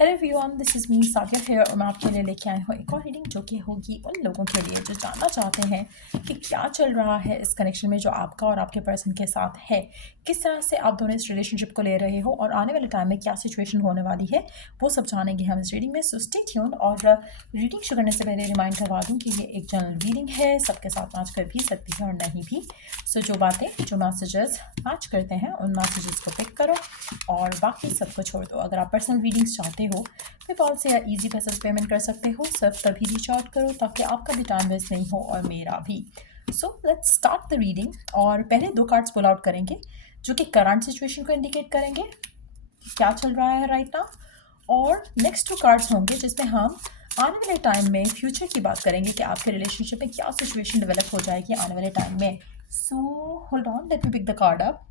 Hello everyone, this is me Saqib है और मैं आपके लिए लेके आई हूँ एक और रीडिंग जो कि होगी उन लोगों के लिए जो जानना चाहते हैं कि क्या चल रहा है इस कनेक्शन में जो आपका और आपके पर्सन के साथ है, किस तरह से आप दोनों इस रिलेशनशिप को ले रहे हो और आने वाले टाइम में क्या सिचुएशन होने वाली है, वो सब जानेंगे हम इस रीडिंग में। So stay tuned. और रीडिंग शुरू करने से पहले रिमाइंड करवा दूँ कि ये एक जनरल रीडिंग है, सबके साथ मैच कर भी सकती है और नहीं भी। सो जो बातें, जो मैसेजेस मैच करते हैं उन मैसेजेस को पिक करो और बाकी सबको छोड़ दो। अगर आप पर्सनल रीडिंग्स चाहते हो पेपाल से या इजी पैसे पेमेंट कर सकते हो। सिर्फ तभी रीच आउट करो ताकि आपका भी टाइम वेस्ट नहीं हो और मेरा भी। So let's start the reading. और पहले दो कार्ड्स पुल आउट करेंगे जो कि करंट सिचुएशन को इंडिकेट करेंगे कि क्या चल रहा है राइट नाउ। और नेक्स्ट टू कार्ड्स होंगे जिसमें हम आने वाले टाइम में फ्यूचर की बात करेंगे कि आपके रिलेशनशिप में क्या सिचुएशन डेवलप हो जाएगी आने वाले टाइम में। So hold on, let me pick the card up.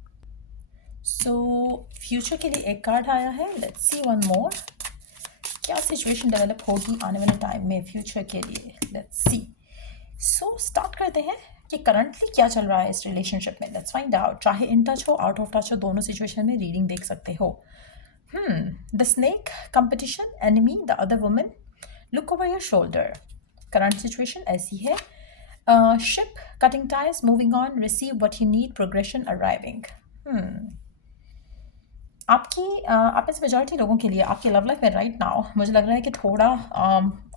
So future के लिए एक कार्ड आया है, लेट्स सी वन मोर। क्या सिचुएशन डेवलप होगी आने वाले टाइम में फ्यूचर के लिए, लेट्स सी। सो स्टार्ट करते हैं कि करंटली क्या चल रहा है इस रिलेशनशिप में। Let's find out. चाहे इन टच हो, आउट ऑफ टच हो, दोनों सिचुएशन में रीडिंग देख सकते हो। The snake, competition, enemy, the other woman, look over your shoulder. Current situation ऐसी है। Ship, cutting ties, moving on, receive what you need, progression, arriving. आप में से मेजॉरिटी लोगों के लिए आपकी लव लाइफ में राइट नाउ मुझे लग रहा है कि थोड़ा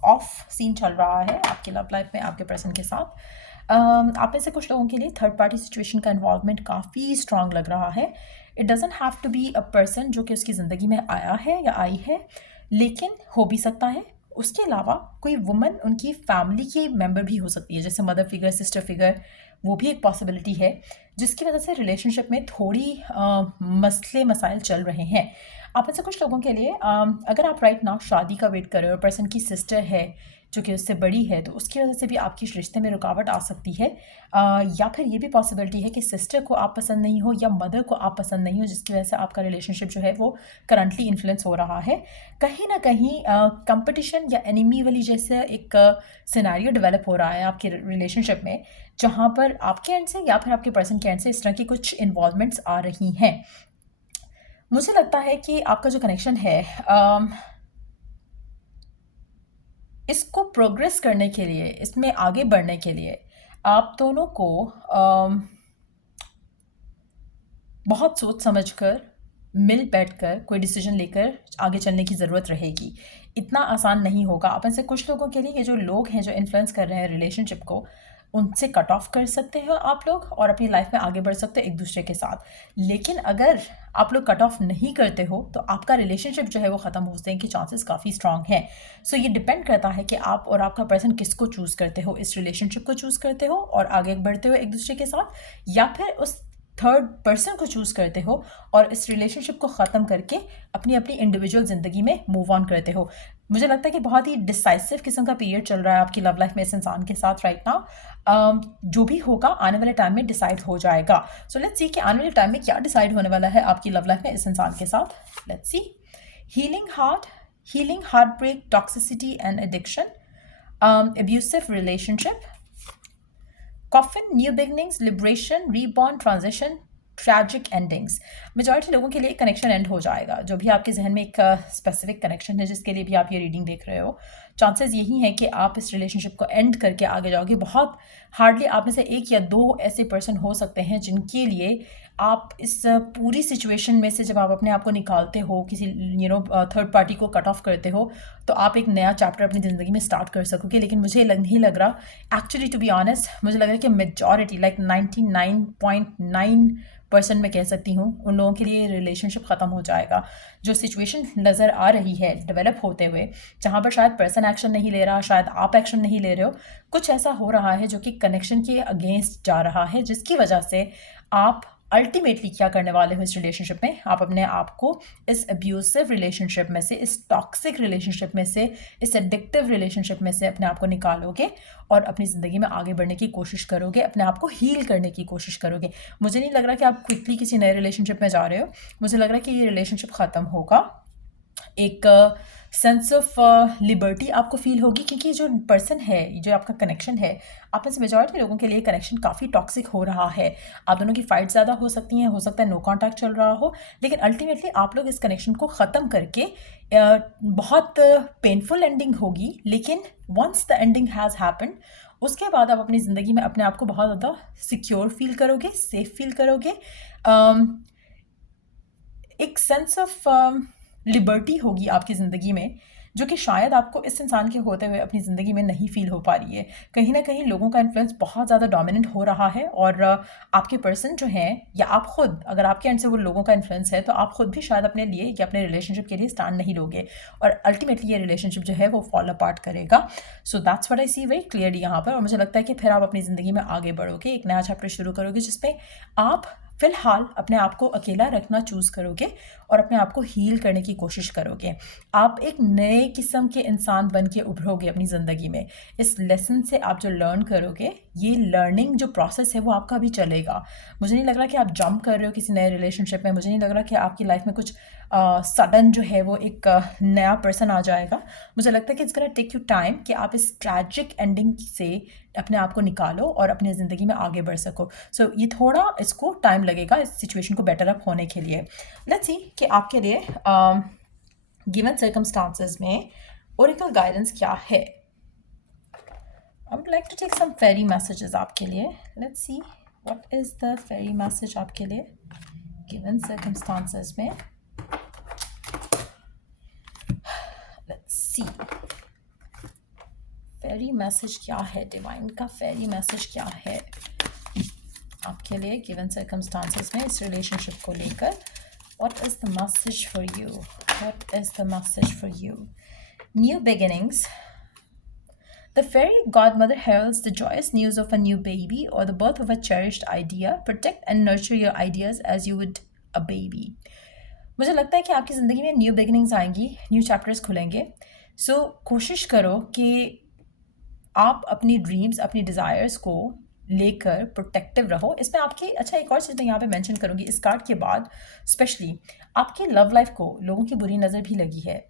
ऑफ सीन चल रहा है आपकी लव लाइफ में आपके पर्सन के साथ। आप में से कुछ लोगों के लिए थर्ड पार्टी सिचुएशन का इन्वॉल्वमेंट काफ़ी स्ट्रांग लग रहा है। It doesn't have to be a person जो कि उसकी ज़िंदगी में आया है या आई है, लेकिन हो भी सकता है उसके अलावा कोई वुमन उनकी फैमिली की मेंबर भी हो सकती है, जैसे मदर फिगर, सिस्टर फिगर, वो भी एक पॉसिबिलिटी है जिसकी वजह से रिलेशनशिप में थोड़ी मसले मसाइल चल रहे हैं। आप में से कुछ लोगों के लिए अगर आप राइट नाउ शादी का वेट कर रहे हो, पर्सन की सिस्टर है जो कि उससे बड़ी है, तो उसकी वजह से भी आपकी रिश्ते में रुकावट आ सकती है। या फिर ये भी पॉसिबिलिटी है कि सिस्टर को आप पसंद नहीं हो या मदर को आप पसंद नहीं हो, जिसकी वजह से आपका रिलेशनशिप जो है वो करंटली इन्फ्लुएंस हो रहा है। कहीं ना कहीं कंपटीशन या एनिमी वाली जैसे एक सिनेरियो डेवलप हो रहा है आपके रिलेशनशिप में, जहाँ पर आपके एंड से या फिर आपके पर्सन के एंड से इस तरह की कुछ इन्वॉल्वमेंट्स आ रही हैं। मुझे लगता है कि आपका जो कनेक्शन है इसको प्रोग्रेस करने के लिए, इसमें आगे बढ़ने के लिए आप दोनों को बहुत सोच समझकर मिल बैठकर कोई डिसीजन लेकर आगे चलने की ज़रूरत रहेगी। इतना आसान नहीं होगा। आप में से कुछ लोगों के लिए ये जो लोग हैं जो इन्फ्लुएंस कर रहे हैं रिलेशनशिप को, उनसे कट ऑफ कर सकते हो आप लोग और अपनी लाइफ में आगे बढ़ सकते हो एक दूसरे के साथ। लेकिन अगर आप लोग कट ऑफ नहीं करते हो तो आपका रिलेशनशिप जो है वो ख़त्म होने के चांसेस काफ़ी स्ट्रांग हैं। सो ये डिपेंड करता है कि आप और आपका पर्सन किसको चूज़ करते हो, इस रिलेशनशिप को चूज़ करते हो और आगे बढ़ते हो एक दूसरे के साथ, या फिर उस थर्ड पर्सन को चूज़ करते हो और इस रिलेशनशिप को ख़त्म करके अपनी अपनी इंडिविजुअल ज़िंदगी में मूव ऑन करते हो। मुझे लगता है कि बहुत ही डिसाइसिव किस्म का पीरियड चल रहा है आपकी लव लाइफ में इस इंसान के साथ राइट नाउ। जो भी होगा आने वाले टाइम में डिसाइड हो जाएगा। सो लेट्स सी कि आने वाले टाइम में क्या डिसाइड होने वाला है आपकी लव लाइफ में इस इंसान के साथ। Let's see. Healing heart break, toxicity and addiction, abusive relationship, coffin, new beginnings, liberation, reborn, transition, tragic endings. Majority लोगों के लिए कनेक्शन एंड हो जाएगा। जो भी आपके जहन में एक स्पेसिफिक कनेक्शन है जिसके लिए भी आप ये रीडिंग देख रहे हो, चांसेस यही हैं कि आप इस रिलेशनशिप को एंड करके आगे जाओगे। बहुत हार्डली आप में से एक या दो ऐसे पर्सन हो सकते हैं जिनके लिए आप इस पूरी सिचुएशन में से जब आप अपने आप को निकालते हो, किसी थर्ड पार्टी को कट ऑफ करते हो, तो आप एक नया चैप्टर अपनी ज़िंदगी में स्टार्ट कर सकोगे। लेकिन मुझे नहीं लग रहा एक्चुअली, टू बी ऑनेस्ट, मुझे लग रहा है कि मेजॉरिटी लाइक 99.9% मैं कह सकती हूँ उन लोगों के लिए रिलेशनशिप ख़त्म हो जाएगा। जो सिचुएशन नज़र आ रही है डेवलप होते हुए, जहाँ पर शायद पर्सन एक्शन नहीं ले रहा, शायद आप एक्शन नहीं ले रहे हो, कुछ ऐसा हो रहा है जो कि कनेक्शन के अगेंस्ट जा रहा है, जिसकी वजह से आप अल्टीमेटली क्या करने वाले हो इस रिलेशनशिप में, आप अपने आप को इस अब्यूसिव रिलेशनशिप में से, इस टॉक्सिक रिलेशनशिप में से, इस एडिक्टिव रिलेशनशिप में से अपने आप को निकालोगे और अपनी ज़िंदगी में आगे बढ़ने की कोशिश करोगे, अपने आप को हील करने की कोशिश करोगे। मुझे नहीं लग रहा कि आप क्विकली किसी नए रिलेशनशिप में जा रहे हो। मुझे लग रहा है कि ये रिलेशनशिप ख़त्म होगा एक सेंस ऑफ लिबर्टी आपको फील होगी, क्योंकि जो पर्सन है, जो आपका कनेक्शन है, आप में से मेजॉरिटी लोगों के लिए कनेक्शन काफ़ी टॉक्सिक हो रहा है। आप दोनों की फाइट ज़्यादा हो सकती हैं, हो सकता है नो कांटेक्ट चल रहा हो, लेकिन अल्टीमेटली आप लोग इस कनेक्शन को ख़त्म करके बहुत पेनफुल एंडिंग होगी, लेकिन once the ending has happened, उसके बाद आप अपनी ज़िंदगी में अपने आप को बहुत ज़्यादा सिक्योर फील करोगे, सेफ फील करोगे। एक सेंस ऑफ लिबर्टी होगी आपकी ज़िंदगी में, जो कि शायद आपको इस इंसान के होते हुए अपनी ज़िंदगी में नहीं फ़ील हो पा रही है। कहीं न कहीं लोगों का इन्फ्लुएंस बहुत ज़्यादा डोमिनेंट हो रहा है, और आपके पर्सन जो हैं, या आप खुद, अगर आपके एंड से वो लोगों का इन्फ्लुएंस है, तो आप खुद भी शायद अपने लिए या अपने रिलेशनशिप के लिए स्टैंड नहीं लोगे, और अल्टीमेटली ये रिलेशनशिप जो है वो फॉल अपार्ट करेगा। So that's what I see very clearly यहाँ पर, और मुझे लगता है कि फिर आप अपनी ज़िंदगी में आगे बढ़ोगे, एक नया चैप्टर शुरू करोगे, जिसमें आप फ़िलहाल अपने आप को अकेला रखना चूज़ करोगे और अपने आप को हील करने की कोशिश करोगे। आप एक नए किस्म के इंसान बन के उभरोगे अपनी ज़िंदगी में। इस लेसन से आप जो लर्न करोगे, ये लर्निंग जो प्रोसेस है वो आपका अभी चलेगा। मुझे नहीं लग रहा कि आप जंप कर रहे हो किसी नए रिलेशनशिप में। मुझे नहीं लग रहा कि आपकी लाइफ में कुछ सडन जो है वो एक नया पर्सन आ जाएगा। मुझे लगता है कि it's gonna take you time कि आप इस ट्रैजिक एंडिंग से अपने आप को निकालो और अपनी ज़िंदगी में आगे बढ़ सको। सो ये थोड़ा इसको टाइम लगेगा इस सिचुएशन को बेटर अप होने के लिए। लेट्स सी कि आपके लिए गिवन सर्कमस्टांसेस में ओरेकल गाइडेंस क्या है। I would like to take some fairy messages आपके लिए। Let's see what is the fairy message आपके लिए गिवन सर्कमस्टांसेस में। लेट्स सी फेरी मैसेज क्या है, डिवाइन का फेरी मैसेज क्या है आपके लिए गिवन सर्कमस्टांसेस में इस रिलेशनशिप को लेकर। What is the message for you? What is the message for you? New beginnings. The fairy godmother heralds the joyous news of a new baby or the birth of a cherished idea. Protect and nurture your ideas as you would a baby. मुझे लगता है कि आपकी ज़िंदगी में new beginnings आएंगी, new chapters खुलेंगे। सो कोशिश करो कि आप अपनी ड्रीम्स, अपनी डिज़ायर्स को लेकर प्रोटेक्टिव रहो। इसमें आपकी, अच्छा एक और चीज़ मैं यहाँ पे मेंशन करूँगी इस कार्ड के बाद, स्पेशली आपकी लव लाइफ को लोगों की बुरी नज़र भी लगी है।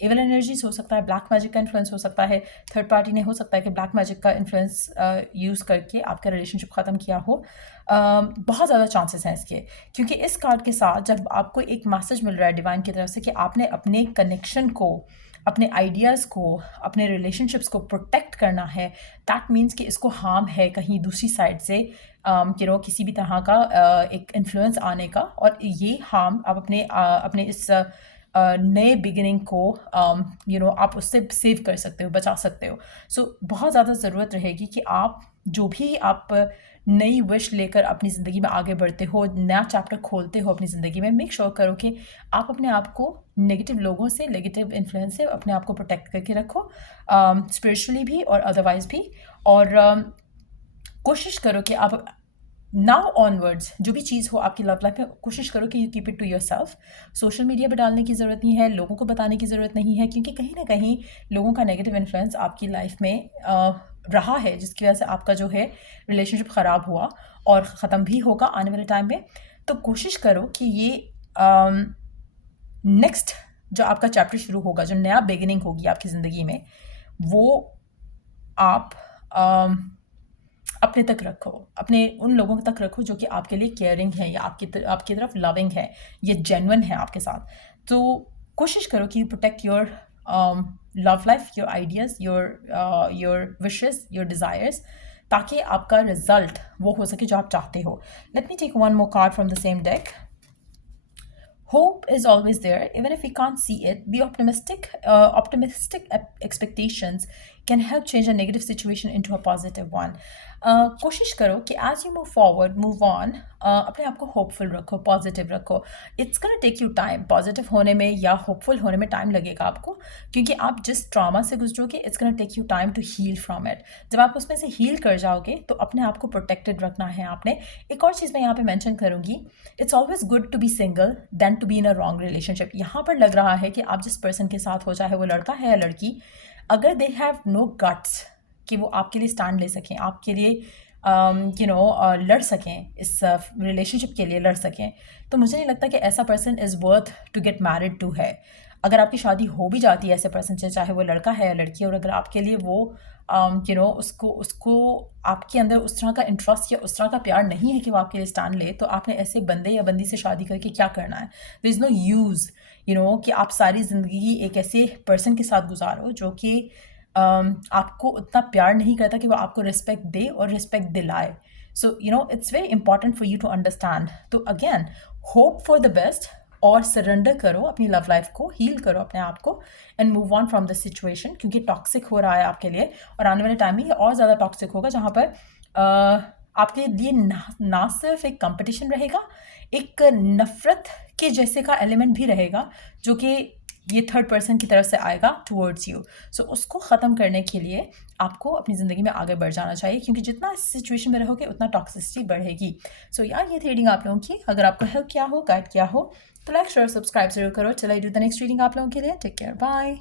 एविल एनर्जीज हो सकता है, ब्लैक मैजिक का इन्फ्लुएंस हो सकता है, थर्ड पार्टी ने हो सकता है कि ब्लैक मैजिक का इन्फ्लुएंस यूज़ करके आपका रिलेशनशिप ख़त्म किया हो। बहुत ज़्यादा चांसेस हैं इसके, क्योंकि इस कार्ड के साथ जब आपको एक मैसेज मिल रहा है डिवाइन की तरफ से कि आपने अपने कनेक्शन को, अपने आइडियाज़ को, अपने रिलेशनशिप्स को प्रोटेक्ट करना है, दैट मीन्स कि इसको हार्म है कहीं दूसरी साइड से, किसी भी तरह का एक इन्फ्लुएंस आने का, और ये हार्म आप अपने इस नए बिगिनिंग को आप उससे सेव कर सकते हो, बचा सकते हो। सो बहुत ज़्यादा ज़रूरत रहेगी कि आप जो भी आप नई विश लेकर अपनी ज़िंदगी में आगे बढ़ते हो, नया चैप्टर खोलते हो अपनी ज़िंदगी में, मेक श्योर करो कि आप अपने आप को नेगेटिव लोगों से, नेगेटिव इन्फ्लुएंस से अपने आप को प्रोटेक्ट करके रखो, स्पिरिचुअली भी और अदरवाइज भी। और कोशिश करो कि आप नाउ ऑनवर्ड्स जो भी चीज़ हो आपकी लव लाइफ में, कोशिश करो कि you keep it to yourself. Social media पर डालने की ज़रूरत नहीं है, लोगों को बताने की ज़रूरत नहीं है, क्योंकि कहीं ना कहीं लोगों का नेगेटिव इन्फ्लुएंस आपकी लाइफ में रहा है, जिसकी वजह से आपका जो है रिलेशनशिप ख़राब हुआ और ख़त्म भी होगा आने वाले टाइम में। तो कोशिश करो कि ये नेक्स्ट जो आपका चैप्टर शुरू होगा, जो नया बिगिनिंग होगी आपकी ज़िंदगी में, वो आप अपने तक रखो, अपने उन लोगों तक रखो जो कि आपके लिए केयरिंग है, या आपकी तरफ लविंग है, ये जेन्युइन है आपके साथ। तो कोशिश करो कि you protect your love life, your ideas, your wishes, your desires, ताकि आपका रिजल्ट वो हो सके जो आप चाहते हो। Let me take one more card from the same deck. Hope is always there, even if we can't see it. Be optimistic. Optimistic expectations can help change a negative situation into a positive one. कोशिश करो कि as you move forward, move on, अपने आप को hopeful रखो, positive रखो। It's gonna take you time, positive होने में या होपफुल होने में टाइम लगेगा आपको, क्योंकि आप जिस ट्रॉमा से गुजरोगे, it's gonna take you time to heal from it. जब आप उसमें से हील कर जाओगे तो अपने आप को प्रोटेक्टेड रखना है आपने। एक और चीज़ मैं यहाँ पे मेंशन करूँगी, it's always good to be single then to be in a wrong relationship. यहाँ पर लग रहा है कि आप जिस पर्सन के साथ हो, चाहे वो लड़का है या लड़की, अगर दे हैव नो गट्स कि वो आपके लिए स्टैंड ले सकें, आपके लिए लड़ सकें, इस रिलेशनशिप के लिए लड़ सकें, तो मुझे नहीं लगता कि ऐसा person is worth to get married to है। अगर आपकी शादी हो भी जाती है ऐसे पर्सन से, चाहे वो लड़का है या लड़की, और अगर आपके लिए वो उसको उसको आपके अंदर उस तरह का इंटरेस्ट या उस तरह का प्यार नहीं है कि वो आपके लिए स्टैंड ले, तो आपने ऐसे बंदे या बंदी से शादी करके क्या करना है? देयर इज़ नो यूज़ कि आप सारी ज़िंदगी एक ऐसे पर्सन के साथ गुजारो जो कि आपको उतना प्यार नहीं करता कि वो आपको रिस्पेक्ट दे और रिस्पेक्ट दिलाए। So it's very important for you to understand. तो again, hope for the best और सरेंडर करो अपनी लव लाइफ को, हील करो अपने आप को and move on from this situation, क्योंकि टॉक्सिक हो रहा है आपके लिए और आने वाले टाइम में ये और ज़्यादा टॉक्सिक होगा, जहाँ पर आपके लिए ना सिर्फ एक कंपटीशन रहेगा, एक नफ़रत के जैसे का एलिमेंट भी रहेगा जो कि ये थर्ड पर्सन की तरफ से आएगा टुवर्ड्स यू। सो उसको ख़त्म करने के लिए आपको अपनी ज़िंदगी में आगे बढ़ जाना चाहिए, क्योंकि जितना इस सिचुएशन में रहोगे उतना टॉक्सिसिटी बढ़ेगी। सो यार, ये थी रीडिंग आप लोगों की। अगर आपको हेल्प किया हो, गाइड किया हो, तो लाइक शेयर सब्सक्राइब जरूर करो। चलो, I do the next reading आप लोगों के लिए। Take care, bye.